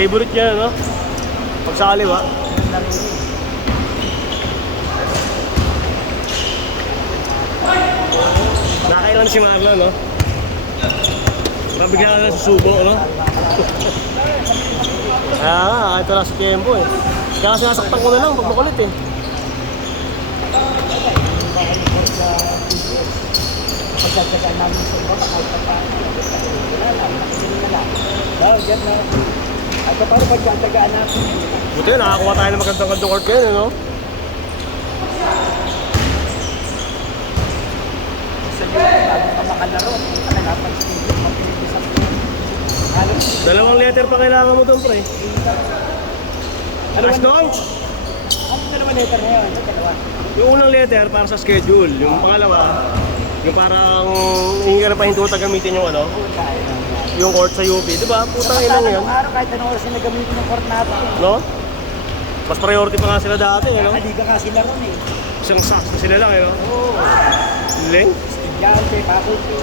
Favorite niya, no? Pag sa kaliwa. Nakailan si Marlon, no? Mabigla na susubo, no? Ito na si Kempo, eh. Kaya sinasaktan ko na lang pag makulit, eh. Pagkakagaan namin sa iba, kahit pa dyan na. At paano pagkakagaan natin? Buti, nakakuha tayo ng magandang court kayo, no? Sa iyo, bago ka makalaro, kalalapan sa iyo, mapilitis ang Dalawang letter pa kailangan mo doon, pre. Ano Asdong? Ano na naman letter na yun? Ito, dalawa. Yung unang letter para sa schedule. Yung pangalawa, yung parang hindi ka na pahintuta gamitin yung ano, yung court sa UP. Diba? Putang ilang yan. Araw, kahit anong oras yung nagamitin ng court natin. No? Mas priority pa nga sila dati, eh, no? Nakaliga nga sila ron eh. Isang saks na sila lang, eh, no? Oo. Ling? Estudyante, faculty.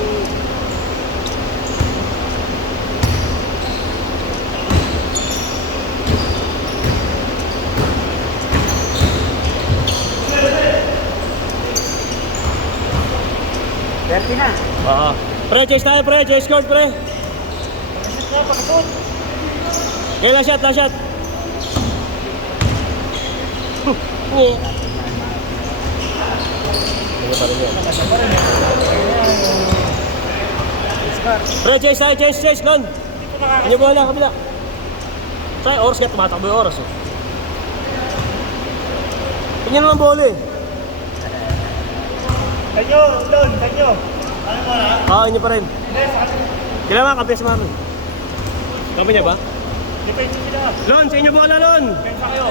Berti na. Pre, chase tayo, pre. Chase court, pre. Pagkasot na, pagkasot. Okay, last shot, last shot. Pre, chase tayo, chase, Lon. Ano bola, kabila. Sa'yo, oras ka, tumatakbo yung oras, eh. Tingnan naman bola, eh. Tanyo, Lon, tanyo. Ano mo na? Inyo pa rin. Kailangan kampi sa Marlon. Kampi niya ba? Depende sila. Lon, sa inyo bola, Lon. Pensa kayo.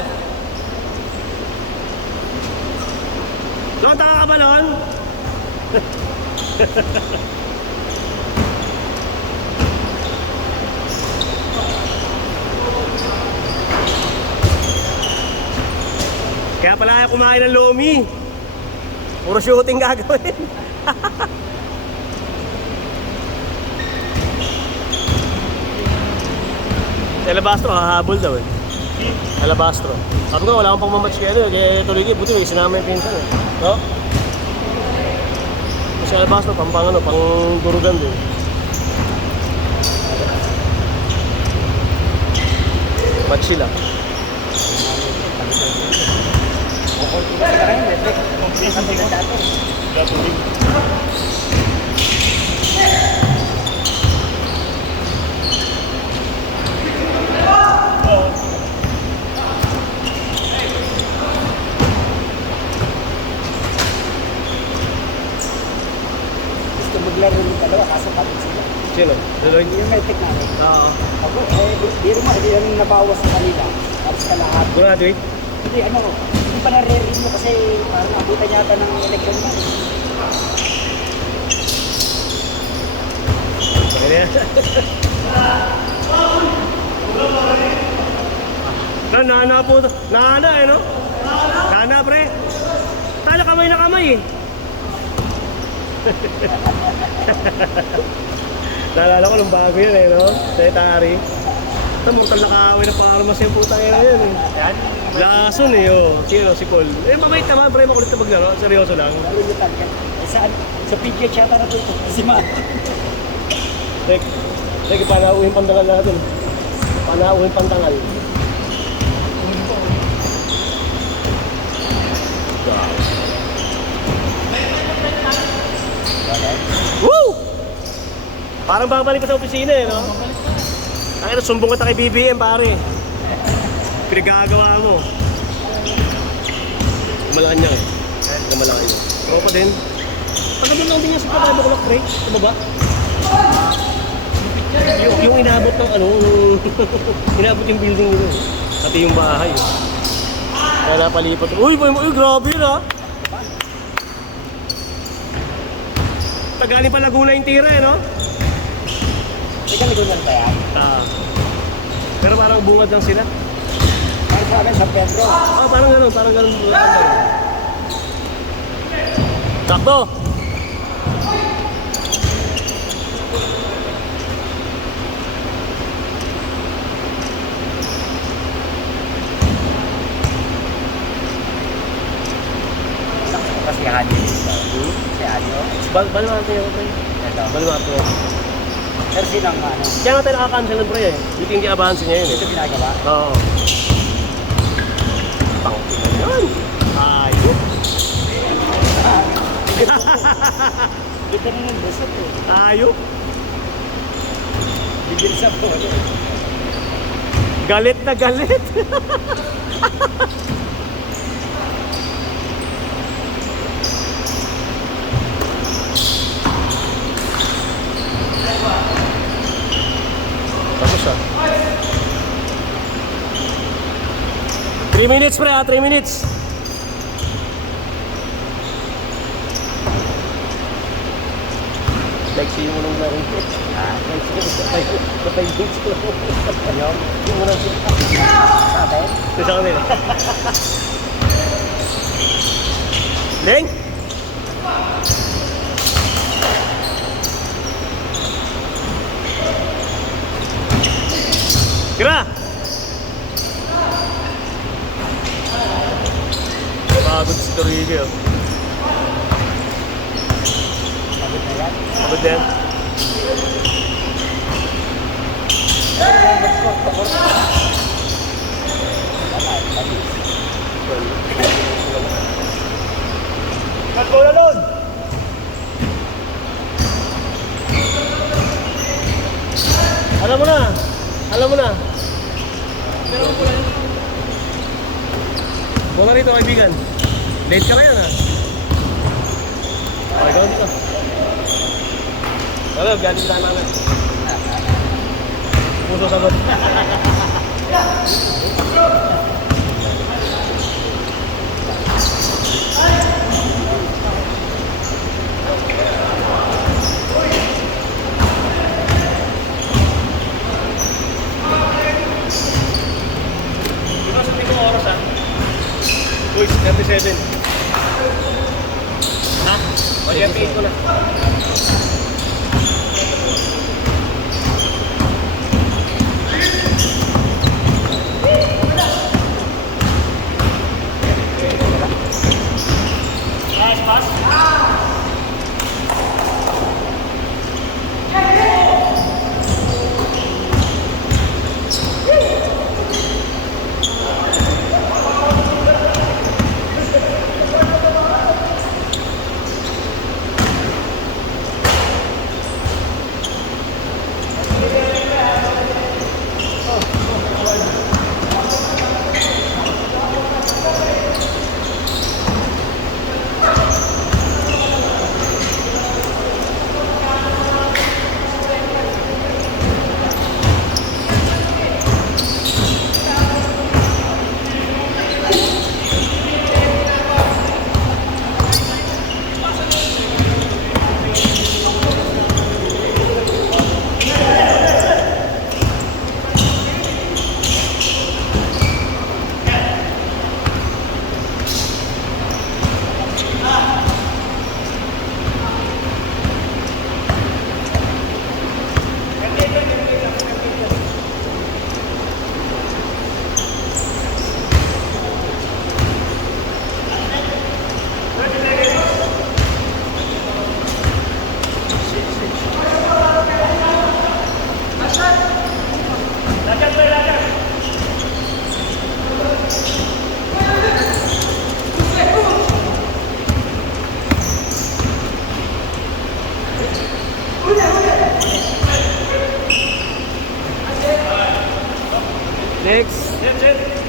Lon, taka ka ba, Lon? Kaya pala ayaw kumain ng lomi. Puro shooting gagawin. Alabastro, hahabol daw, eh. Alabastro. Sabi ko, wala akong pang mamatch kaya doon. Kaya tuloy kayo, buti may sinama yung pinsan, eh. No? Kasi Alabastro, pang durugan din. Match sila. Gusto maglaro ng dalawa, kaso kapit sila. Sino? Deloitte? Yung metric namin. Oo. Ako, di rin mo, hindi lang nabawas sa kanila. Tapos kalahati. Graduate? Hindi, hindi pa nare-renew kasi parang abutan yata ng election na. Nana po. Nana, eh, no? Nana, pre. Tala kamay na kamay, eh. Naalala ko nung bago yun, eh, no? Secretary. Ito, mortal na kaaway na parmas yung putang ina yun, eh. Lason, eh, oh. Sino, si Paul. Eh, mabait naman, pre. Makulit na maglaro. Seryoso lang. Nalulutan ka. Saan? Sa PGH yata na ito. Si Ma. Teka, panauhin pandangal natin. Panauhin pandangal. Woo! Parang babalik pa sa opisina, eh, no? Ang sumbong kita kay BBM, pare. Pinagagawa mo. Gumalaan niya, eh. Gumalaan niya. Tropa din. Pagkabi lang din niya sa 5 o'clock break. Tumaba. Yung inabot ng ano, inabot yung building nila. Pati yung bahay. Kaya napalipat. Uy, grabe yun, ha? Tagaling pa Laguna yung tira, eh, no? Ika nagunan ba yan? Pero parang bungad lang sila. Parang sa akin sa Pedro. Parang ganun. Sakto! Baluarte yan, pre. Ito. Baluarte yan. Pero sinang ano? Kaya nga tayo nakakancel ng pre eh. Hindi abansin niya yun eh. Ito ginagawa? Oo. Pangkilan yun. Ayun. Kita mo yung busot eh. Ayun. Bigil sa polo. Galit na galit. Tapos ah. 3 minutes pre 3 minutes. Like siya mo nung laro. Kapay beach ko. Ayaw. Yung mo nang siya. Sabi? Ito sa kanila. Leng? Kira! Pagod si Torrigo. Pagod na yan. Pagod yan. Magbola Lord! Alam mo na! Alam mo na! Bola rito kaibigan. Late ka na yan ha. Okay, gawin dito. Alam, galit na namin. Puso sagot. Uy, 37. Ha? Mag-38 ko na. Nice pass. Next.